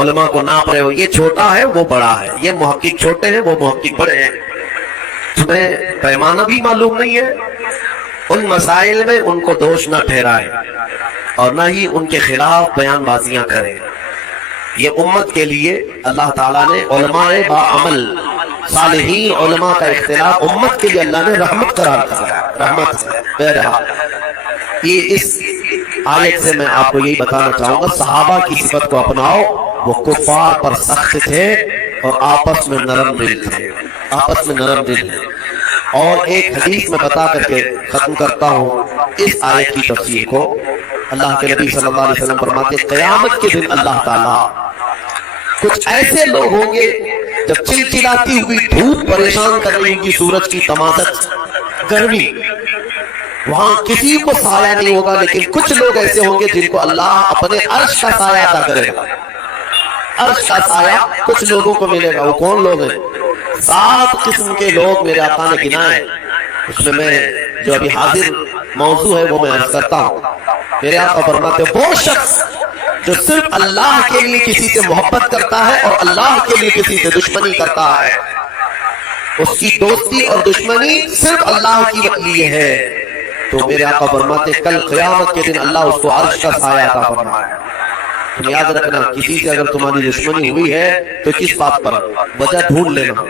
علماء کو ناپ رہے ہو، یہ چھوٹا ہے وہ بڑا ہے، یہ محقق چھوٹے ہیں وہ محقق بڑے ہیں، تمہیں پیمانہ بھی معلوم نہیں ہے۔ ان مسائل میں ان کو دوش نہ ٹھہرائے اور نہ ہی ان کے خلاف بیان بازیاں کریں۔ یہ امت کے لیے اللہ تعالیٰ نے علماء باعمل صالحین علماء کا اختلاف امت کے لیے اللہ نے رحمت قرار دیا، رحمت۔ بہرحال یہ اس آیت سے میں آپ کو یہی بتانا چاہوں گا، صحابہ کی صفت کو اپناؤ، وہ کفار پر سخت تھے اور آپس میں نرم دل تھے، آپس میں نرم دل تھے۔ اور ایک حدیث میں بتا کر کے ختم کرتا ہوں اس آیت کی تفسیر کو۔ اللہ کے نبی صلی اللہ علیہ وسلم فرماتے ہیں قیامت کے دن اللہ تعالیٰ کچھ ایسے لوگ ہوں گے جب چلچلاتی ہوئی دھوپ پریشان کر رہی ہوگی، سورج کی تمازت، گرمی، وہاں کسی کو سایہ نہیں ہوگا، لیکن کچھ لوگ ایسے ہوں گے جن کو اللہ اپنے عرش کا سایہ عطا کرے گا۔ عرش کا سایہ کچھ لوگوں کو ملے گا۔ وہ کون لوگ ہیں؟ 7 قسم کے لوگ میرے آقا نے گنائے، اس میں جو ابھی حاضر موضوع ہے وہ میں عرض کرتا ہوں۔ میرے آقا فرماتے ہیں وہ شخص جو صرف اللہ کے لیے کسی سے محبت کرتا ہے اور اللہ کے لیے کسی سے دشمنی کرتا ہے، اس کی دوستی اور دشمنی صرف اللہ کے لیے ہے، تو میرے آقا فرماتے ہیں کل قیامت کے دن اللہ اس کو عرش کا سایہ عطا فرمائے۔ تم یاد رکھنا، کسی سے اگر تمہاری دشمنی ہوئی ہے تو کس بات پر؟ وجہ ڈھونڈ لینا،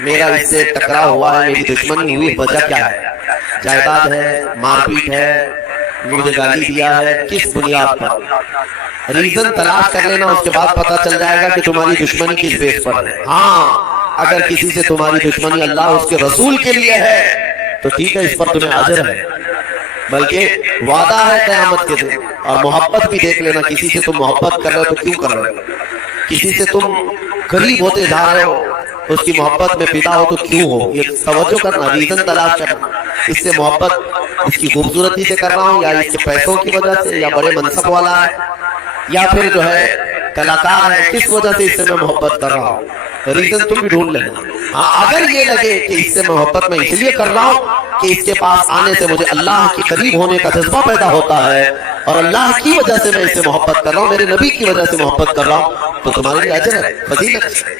میرا اس سے ٹکراؤ ہوا ہے، میری دشمنی ہوئی، وجہ کیا ہے؟ جائیداد ہے، مار پیٹ ہے، مجھے گالی دیا ہے، کس بنیاد پر؟ ریزن تلاش کر لینا، اس کے بعد پتہ چل جائے گا کہ تمہاری دشمنی کس بیس پر ہے۔ ہاں اگر کسی سے تمہاری دشمنی اللہ اس کے رسول کے لیے ہے تو ٹھیک ہے، اس پر تمہیں اجر ہے، بلکہ وعدہ ہے قیامت کے دن۔ اور محبت بھی دیکھ لینا، کسی سے تم محبت کر رہے ہو تو کیوں کر رہے ہو؟ کسی سے تم قریب ہوتے جا رہے ہو، اس کی محبت میں فدا ہو تو کیوں ہو؟ یہ توجہ کرنا، ریزن تلاش کرنا، اس سے محبت اس کی خوبصورتی سے کر رہا ہوں، یا اس کے پیسوں کی وجہ سے، یا بڑے منصب والا ہے، یا پھر جو ہے کلاکار ہے، کس وجہ سے اس سے میں محبت کر رہا ہوں؟ ریزن تم بھی ڈھونڈ لینا۔ ہاں اگر یہ لگے کہ اس سے محبت میں اس لیے کر رہا ہوں کہ اس کے پاس آنے سے مجھے اللہ کے قریب ہونے کا جذبہ پیدا ہوتا ہے اور اللہ کی وجہ سے میں اس سے محبت کر رہا ہوں، میرے نبی کی وجہ سے محبت کر رہا ہوں، تو تمہارے لیے اجر ہے، فضیلت ہے۔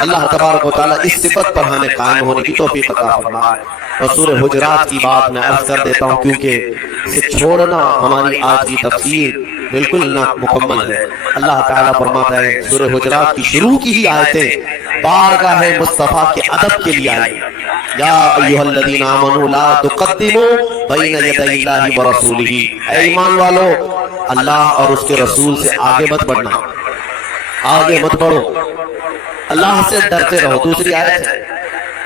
اللہ تبارک و تعالیٰ اس صفت پر ہمیں قائم ہونے کی توفیق عطا فرمائے۔ اور سورہ حجرات کی بات میں عرض کر دیتا ہوں کیونکہ اسے چھوڑنا ہماری آج کی تفسیر بالکل نہ مکمل ہے۔ اللہ تعالیٰ فرماتا ہے سورہ حجرات کی شروع کی ہی آیتیں بارگاہ مصطفیٰ کے ادب کے لیے آئی۔ یا ایھا الذین آمنوا لا تقدموا بین یدی اللہ ورسولہ، اے ایمان والو اللہ اور اس کے رسول سے آگے مت بڑھنا، آگے مت بڑھو، اللہ سے ڈرتے رہو۔ دوسری آیت ہے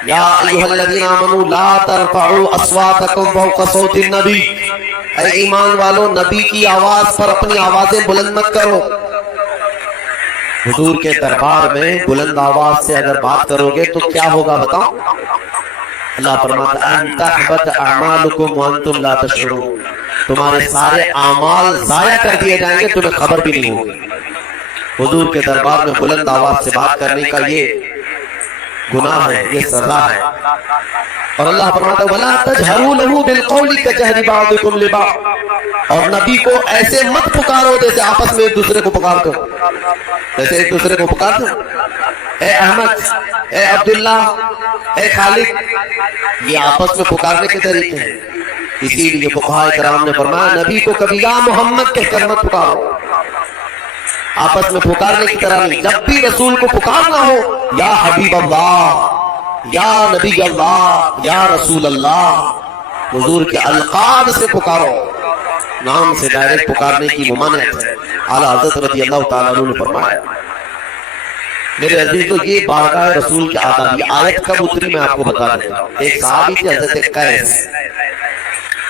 یا ایھا الذین آمنوا لا ترفعوا اصواتکم فوق صوت النبی، اے ایمان والو نبی کی آواز پر اپنی آوازیں بلند مت کرو۔ حضور کے دربار میں بلند آواز سے اگر بات کرو گے تو کیا ہوگا بتاؤ؟ اللہ فرماتا ہے ان تحبط اعمالکم وانتم لا تشعرون، تمہارے سارے اعمال ضائع کر دیے جائیں گے، تمہیں خبر بھی نہیں ہوگی۔ حضور کے دربار میں بلند آواز سے بات کرنے کا یہ گناہ ہے، یہ سزا ہے۔ اور اللہ فرماتا ہے وَلَا تَجْهَرُوا لَهُ بِالْقَوْلِ كَجَهْرِ بَعْضِكُمْ لِبَعْضٍ، اور نبی کو ایسے مت پکارو جیسے آپس میں ایک دوسرے کو پکارتے ہو، جیسے ایک دوسرے کو پکارتے ہو، اے احمد، اے عبداللہ، اے خالد، یہ آپس میں پکارنے کے طریقے ہیں۔ اسی لیے فقہائے کرام نے فرمایا نبی کو کبھی یا محمد کہہ کر مت پکارو، آپس میں پکارنے کی طرح نہیں۔ جب بھی رسول کو پکارنا ہو یا حبیب اللہ، یا نبی اللہ، یا رسول اللہ، حضور کے القاب سے پکارو، نام سے ڈائریکٹ پکارنے کی ممانعت ہے۔ اعلیٰ حضرت رضی اللہ تعالیٰ عنہ نے فرمایا۔ میرے عزیزو یہ بارگاہ رسول کے آداب، یہ آیت کب اتری میں آپ کو بتا دیتا ہوں۔ ایک صحابی تھے حضرت قیس،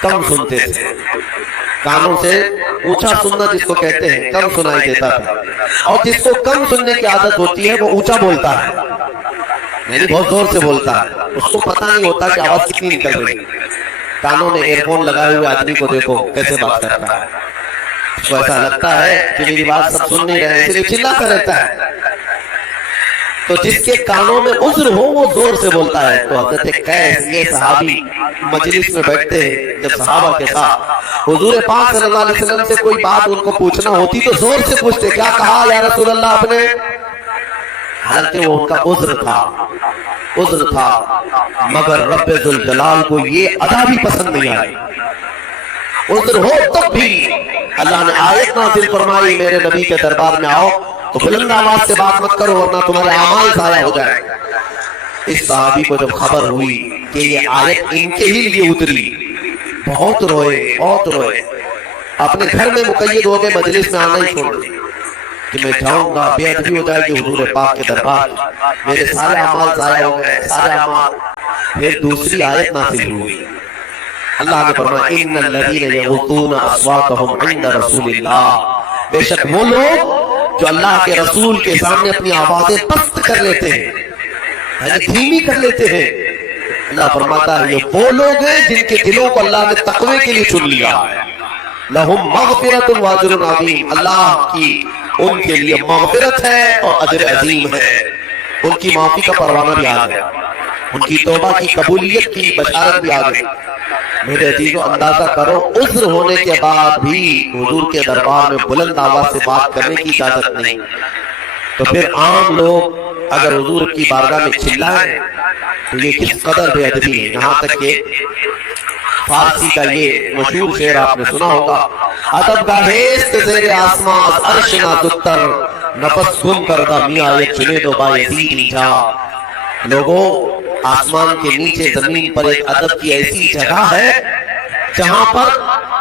کم سنتے تھے، کانوں سے اونچا سننا جس کو کہتے ہیں، کم سنائی دیتا تھا، اور جس کو کم سننے کی عادت ہوتی ہے وہ اونچا بولتا ہے، یعنی بہت زور سے بولتا ہے، اس کو پتہ نہیں ہوتا کہ آواز کتنی نکل رہی۔ کانوں میں ایئر فون لگائے ہوئے آدمی کو دیکھو کیسے بات کرتا ہے، اس کو ایسا لگتا ہے کہ میری بات سب سن نہیں رہے ہیں، اس لیے چلاتا رہتا ہے۔ تو جس کے کانوں میں عذر ہو وہ زور سے بولتا ہے۔ تو حضرت قیس یہ صحابی مجلس میں بیٹھتے ہیں جب صحابہ کے ساتھ، حضور پاک صلی اللہ علیہ وسلم سے کوئی بات ان کو پوچھنا ہوتی تو زور سے پوچھتے، کیا کہا یا رسول اللہ آپ نے؟ حالانکہ وہ ان کا عذر تھا، مگر رب ذوالجلال کو یہ ادا بھی پسند نہیں آئی۔ عذر ہو تب بھی اللہ نے آیت نازل فرمائی، میرے نبی کے دربار میں آؤ تو بلند آواز سے بات مت کرو ورنہ تمہارے اعمال ضائع ہو جائے۔ اس صحابی کو جب خبر ہوئی کہ یہ آیت ان کے ہی لیے اتری، بہت روئے، اپنے گھر میں مقید ہو گئے، مجلس میں آنا ہی چھوڑ دیا کہ میں جاؤں گا بے ادبی ہو جائے گی حضور پاک کے دربار، میرے سارے اعمال ضائع ہو گئے، سارے اعمال۔ پھر دوسری آیت نازل ہوئی، اللہ نے فرمایا ان الذین یغضون اصواتهم عند رسول اللہ، بے شک وہ لوگ جو اللہ کے رسول کے سامنے اپنی آوازیں پست کر لیتے ہیں، یعنی دھیمی کر لیتے ہیں، اللہ فرماتا ہے یہ وہ لوگ ہیں جن کے دلوں کو اللہ نے تقوی کے لیے چن لیا ہے۔ لہم مغفرۃ واجر عظیم، اللہ کی ان کے لیے مغفرت ہے اور اجر عظیم ہے، ان کی معافی کا پروانہ بھی آ گیا، ان کی توبہ کی قبولیت کی بشارت بھی آ گئی۔ میرے عزیزو اندازہ کرو، عذر ہونے کے بعد بھی حضور کے دربار میں بلند آواز سے بات کرنے کی اجازت نہیں، تو پھر عام لوگ اگر حضور کی بارگاہ میں چلائیں تو یہ کس قدر بے ادبی ہے۔ یہاں تک کہ فارسی کا یہ مشہور شعر آپ نے سنا ہوگا، ادب گاہیست زیر آسمان از عرش نازکتر، نفس گم کردہ میاں یہ چنے دو بایزید نیجا۔ لوگوں، آسمان کے نیچے زمین پر ایک ادب کی ایسی جگہ ہے جہاں پر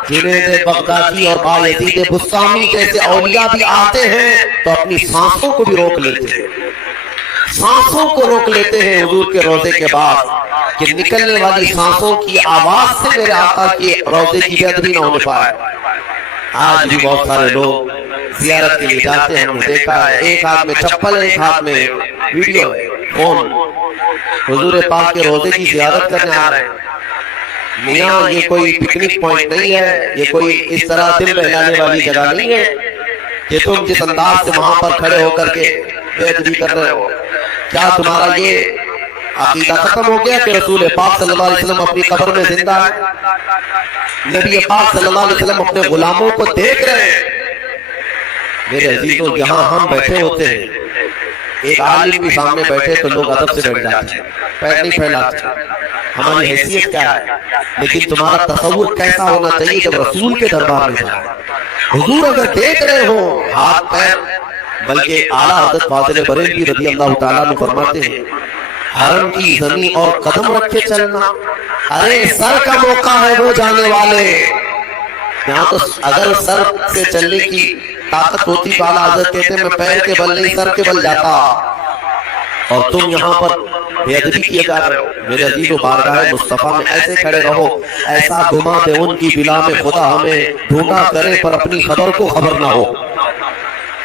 جنید بغدادی اور بایزید بسطامی جیسے اولیاء بھی آتے ہیں تو اپنی سانسوں کو بھی روک لیتے ہیں، سانسوں کو روک لیتے ہیں حضور کے روضے کے بعد، کہ نکلنے والی سانسوں کی آواز سے میرے آقا کی روضے کی بے ادبی نہ ہونے پائے۔ آج بھی بہت سارے لوگ زیارت کے لیے جاتے ہیں، ہم نے دیکھا ہے ایک ہاتھ میں چپل ایک ہاتھ میں ویڈیو فون، حضور پاک کے روضے کی زیارت کرنے آ رہے ہیں۔ میاں یہ کوئی پکنک پوائنٹ نہیں ہے، یہ کوئی اس طرح دل بہلانے والی جگہ نہیں ہے کہ تم جس انداز سے وہاں پر کھڑے ہو کر کے بے ادبی کر رہے ہو۔ کیا تمہارا یہ عقیدہ ختم ہو گیا کہ رسول پاک صلی اللہ علیہ وسلم اپنی قبر میں زندہ ہے؟ نبی پاک صلی اللہ علیہ وسلم اپنے غلاموں کو دیکھ رہے ہیں۔ میرے عزیزوں، یہاں ہم بیٹھے ہوتے ہیں، ایک عالم بھی سامنے بیٹھے تو لوگ ادب سے بیٹھ جاتے ہیں، پیر نہیں پھیلاتے، ہماری حیثیت کیا ہے؟ لیکن تمہارا تصور کیسا ہونا چاہیے جب رسول کے دربار میں جائے، حضور اگر دیکھ رہے ہوں ہاتھ پیر، بلکہ اعلیٰ حضرت فاضل بریلوی رضی اللہ تعالیٰ عنہ فرماتے ہیں حرم کی زمین اور قدم رکھ کے چلنا، ارے سر کا موقع ہے وہ جانے والے۔ یہاں تو اگر سر سے چلنے کی طاقت ہوتی تو اعلیٰ حضرت کہتے ہیں میں پیر کے بل نہیں سر کے بل جاتا، اور تم یہاں پر بے ادبی کیے جا رہے ہو۔ میرے عزیزو، بارگاہ مصطفیٰ میں ایسے کھڑے رہو، ایسا گما دے ان کی بلا میں خدا ہمیں ڈھونڈا کرے پر اپنی خبر کو خبر نہ ہو۔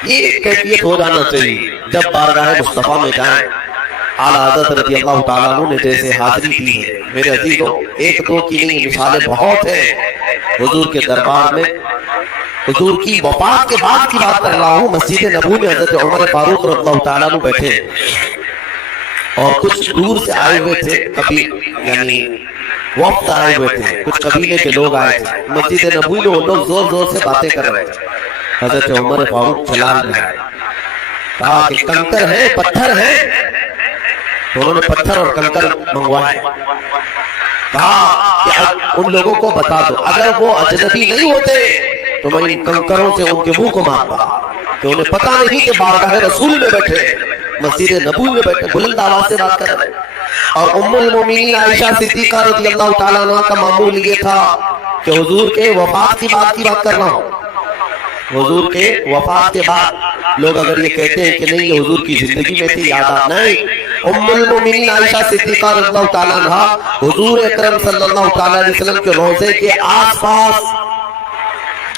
یہ کیفیت ہو جانا چاہیے جب بارگاہ مصطفیٰ میں جائیں۔ اعلیٰ حضرت رضی اللہ تعالیٰ عنہ نے جیسے حاضری دی ہے، میرے عزیزو ایک دو کی نہیں، مثالیں بہت ہیں۔ حضور کے دربار میں حضور کی وفات کے بعد کی بات کر رہا ہوں، مسجد نبوی میں حضرت عمر فاروق رضی اللہ تعالیٰ عنہ بیٹھے اور کچھ دور سے آئے ہوئے تھے، کبھی یعنی وقت آئے ہوئے تھے، کچھ قبیلے کے لوگ آئے تھے مسجد نبوی میں، وہ لوگ زور زور سے باتیں کر رہے تھے۔ حضرت عمر فاروق چلان میں کہا کہ کنکر ہے پتھر ہے، تو انہوں نے پتھر اور کنکر منگوائے، کہا کہ ان لوگوں کو بتا دو اگر وہ اجنبی نہیں ہوتے تو میں ان کنکروں سے ان کے منہ کو مارتا، کہ انہیں پتہ نہیں کہ بارگاہ رسول میں بیٹھے، مسجد نبوی میں بیٹھے، بلند آواز سے بات کر رہے ہیں۔ اور ام المومنین عائشہ صدیقہ رضی اللہ تعالیٰ عنہ کا معمول یہ تھا کہ حضور کے وفات کی بات کر رہا ہوں، حضور کے وفات کے بعد لوگ اگر یہ کہتے ہیں کہ نہیں یہ حضور کی زندگی میں تھی، یادات نہیں، ام المومنین عائشہ صدیقہ رضی اللہ تعالیٰ عنہ حضور اکرم صلی اللہ تعالیٰ علیہ وسلم کے روضے کے آس پاس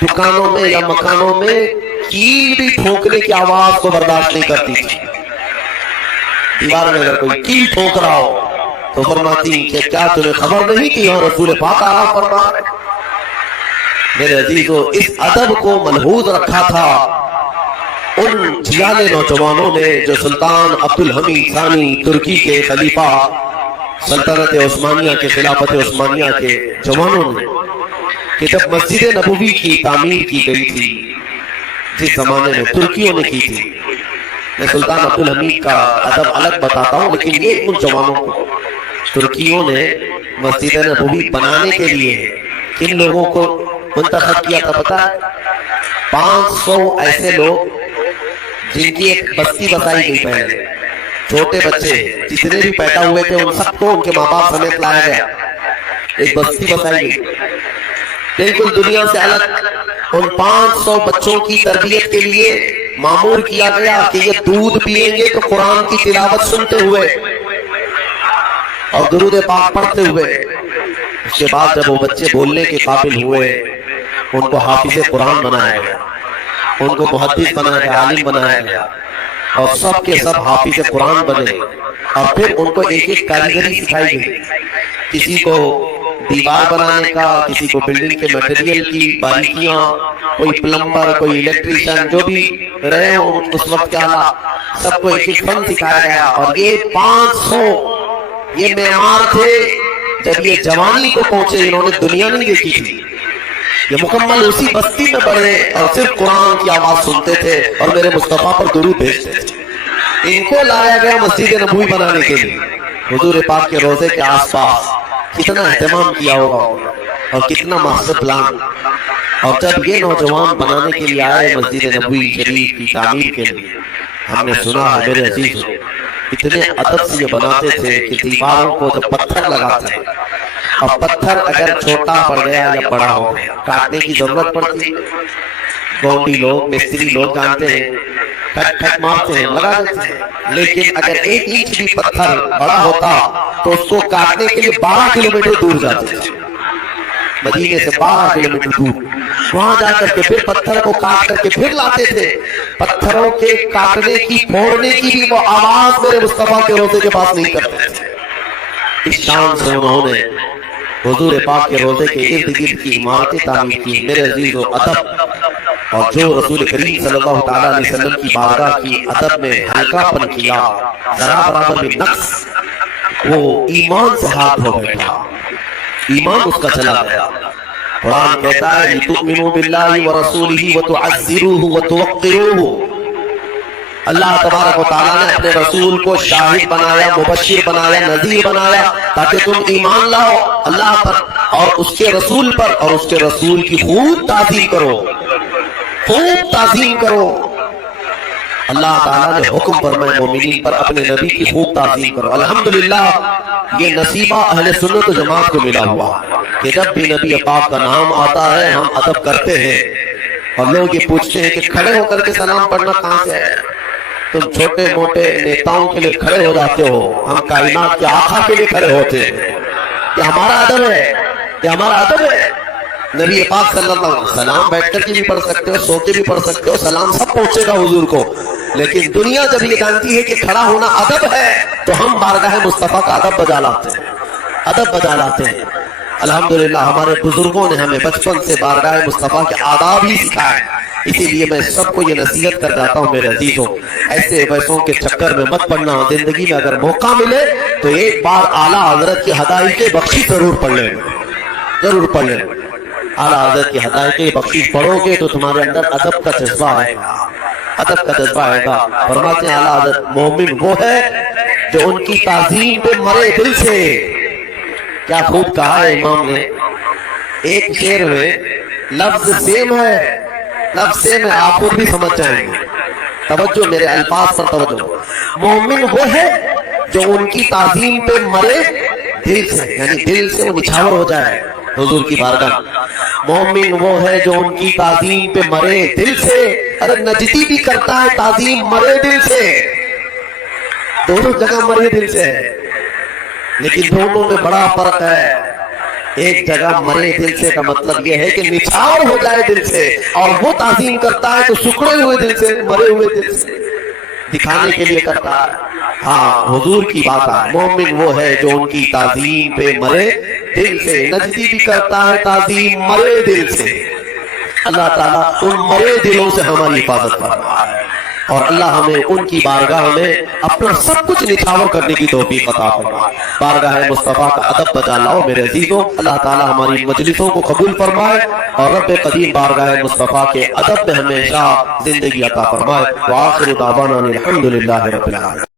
دکانوں میں یا مکانوں میں کیل بھی ٹھوکنے کی آواز کو برداشت نہیں کرتی تھی. دیوار میں اگر کوئی کیل ٹھوک رہا ہو تو فرماتی کہ کیا تمہیں خبر نہیں کہ یہاں رسول پاک آرام فرما رہے. میرے عزیزو، اس ادب کو ملحوظ رکھا تھا ان جیالے نوجوانوں نے جو سلطان عبدالحمید ثانی ترکی کے خلیفہ سلطنت عثمانیہ کے خلافت عثمانیہ کے جوانوں نے، کہ جب مسجد نبوی کی تعمیر کی گئی تھی جس زمانے میں ترکیوں نے کی تھی. میں سلطان عبدالحمید کا ادب الگ بتاتا ہوں، لیکن یہ ان جوانوں کو ترکیوں نے مسجد نبوی بنانے کے لیے کن لوگوں کو منتخب کیا تھا پتہ ہے؟ 500 ایسے لوگ جن کی ایک بستی بسائی گئی پہلے. چھوٹے بچے جتنے بھی پیدا ہوئے تھے ان سب کو ان کے ماں باپ سمیت لایا گیا، ایک بستی بسائی گئی بالکل دنیا سے الگ. ان 500 بچوں کی تربیت کے لیے مامور کیا گیا کہ یہ دودھ پئیں گے تو قرآن کی تلاوت سنتے ہوئے اور درود پاک پڑھتے ہوئے. اس کے بعد جب وہ بچے بولنے کے قابل ہوئے ان کو حافظ قرآن بنایا گیا، ان کو محدث بنایا گیا، عالم بنایا گیا، اور سب کے سب حافظ قرآن بنے. اور پھر ان کو ایک ایک کاریگری سکھائی گئی، کسی کو دیوار بنانے کا، کسی کو بلڈنگ کے میٹیریل کی باریکیاں، کوئی پلمبر، کوئی الیکٹریشین، جو بھی رہے ہوں اس وقت کے حالات، سب کو ایک ایک فن سکھایا گیا. اور یہ 500 یہ معمار تھے. جب یہ جوانی کو پہنچے انہوں نے دنیا نہیں دیکھی تھی، یہ مکمل اسی بستی میں پڑھے اور صرف قرآن کی آواز سنتے تھے اور میرے مصطفیٰ پر درود بھیجتے تھے. ان کو لایا گیا مسجد نبوی بنانے کے لیے. حضور پاک کے روضے کے آس پاس کتنا اہتمام کیا ہوگا اور کتنا ماسٹر پلان. اور جب یہ نوجوان بنانے کے لیے آئے مسجد نبوی شریف کی تعمیر کے لیے، ہم نے سنا ہے میرے عزیز اتنے ادب سے یہ بناتے تھے کہ دیواروں کو جب پتھر لگاتے ہیں اور پتھر اگر چھوٹا پڑ گیا یا بڑا ہو کاٹنے کی ضرورت پڑتی. گونڈی لوگ، مستری لوگ جانتے ہیں، کٹ کٹ مارتے ہیں، لگا دیتے ہیں. لیکن اگر 1 انچ بھی پتھر بڑا ہوتا تو اس کو کاٹنے کے لیے 12 کلومیٹر دور جاتے تھے. مدینے سے 12 کلومیٹر دور وہاں جا کر کے پھر پتھر کو کاٹ کر کے پھر لاتے تھے. پتھروں کے کاٹنے کی، پھوڑنے کی بھی وہ آواز میرے مصطفیٰ کے روضے کے پاس نہیں کرتے تھے. اس شان سے انہوں نے حضور پاک کے روضے کے ارد گرد کی عمارتیں تعمیر کی. میرے عزیز و ادب اور جو رسول کریم صلی اللہ تعالیٰ علیہ وسلم کی بارگاہ کی ادب میں ہلکا پن کیا، ذرا برابر بھی نقص، وہ ایمان سے ہاتھ ہو گیا، ایمان اس کا چلا گیا. قرآن کہتا ہے لِتُؤْمِنُوا بِاللَّهِ وَرَسُولِهِ وَتُعَزِّرُوهُ وَتُوَقِّرُوهُ. اللہ تبارک و تعالیٰ نے اپنے رسول کو شاہد بنایا، مبشر بنایا، نذیر بنایا تاکہ تم ایمان لاؤ اللہ پر اور اس کے رسول پر، اور اس کے رسول کی خوب تعظیم کرو، خوب تعظیم کرو. اللہ تعالیٰ نے حکم فرمایا مومنین پر اپنے نبی کی خوب تعظیم کرو. الحمدللہ یہ نصیبہ اہل سنت و جماعت کو ملا ہوا کہ جب بھی نبی پاک کا نام آتا ہے ہم ادب کرتے ہیں. اور لوگ یہ پوچھتے ہیں کہ کھڑے ہو کر کے سلام پڑھنا کہاں سے ہے؟ تم چھوٹے موٹے نیتاؤں کے لیے کھڑے ہو جاتے ہو، ہم کائنات کے آقا کے لیے کھڑے ہوتے ہیں. یہ ہمارا ادب ہے، یہ ہمارا ادب ہے. نبی پاک صلی اللہ علیہ وسلم سلام بیٹھ کر کے بھی پڑھ سکتے ہو، سو کے بھی پڑھ سکتے ہو، سلام سب پہنچے گا حضور کو. لیکن دنیا جب یہ جانتی ہے کہ کھڑا ہونا ادب ہے تو ہم بارگاہ مصطفیٰ کا ادب بجا لاتے ہیں، ادب بجا لاتے ہیں. الحمدللہ ہمارے بزرگوں نے ہمیں بچپن سے بارگاہ مصطفیٰ کے آداب ہی سکھائے. اسی لیے میں سب کو یہ نصیحت کر جاتا ہوں میرے عزیزوں، ایسے ویسوں کے چکر میں مت پڑنا. زندگی میں اگر موقع ملے تو ایک بار اعلیٰ حضرت کی ہدایت بخشش ضرور پڑھ لیں، ضرور پڑھ لیں. اعلیٰ حضرت کی ہدایت بخشش پڑھو گے تو تمہارے اندر ادب کا جذبہ آئے گا، ادب کا جذبہ آئے گا. فرماتے ہیں اعلیٰ حضرت مومن وہ ہے جو ان کی تعظیم پہ مرے دل سے. کیا خوب کہا ہے امام نے. ایک شعر میں لفظ سیم ہے، لفظ سیم ہے، آپ خود بھی سمجھ جائیں گے. توجہ میرے الفاظ پر توجہ. مومن وہ ہے جو ان کی تعظیم پہ مرے دل سے، یعنی دل سے وہ نچھاور ہو جائے حضور کی بارگاہ. مومن وہ ہے جو ان کی تعظیم پہ مرے دل سے. ارے نجدی بھی کرتا ہے تعظیم مرے دل سے، دونوں جگہ مرے دل سے ہے، لیکن دونوں میں بڑا فرق ہے. ایک جگہ مرے دل سے کا مطلب یہ ہے کہ نچھاور ہو جائے دل سے، اور وہ تعظیم کرتا ہے تو سکڑے ہوئے دل سے، مرے ہوئے دل سے دکھانے کے لیے کرتا ہے۔ ہاں حضور کی بات ہے، مومن وہ ہے جو ان کی تعظیم پہ مرے دل سے۔ نجدی بھی کرتا ہے تعظیم مرے دل سے۔ اللہ تعالیٰ ان مرے دلوں سے ہماری حفاظت فرمائے، اور اللہ ہمیں ان کی بارگاہ میں اپنا سب کچھ نچھاور کرنے کی توفیق عطا فرمائے۔ بارگاہ مصطفیٰ کا ادب بجا لاؤ میرے عزیزوں، اللہ تعالیٰ ہماری مجلسوں کو قبول فرمائے، اور رب قدیم بارگاہ مصطفیٰ کے ادب میں ہمیشہ زندگی عطا فرمائے۔ وآخر دعوانا الحمدللہ رب العالمین۔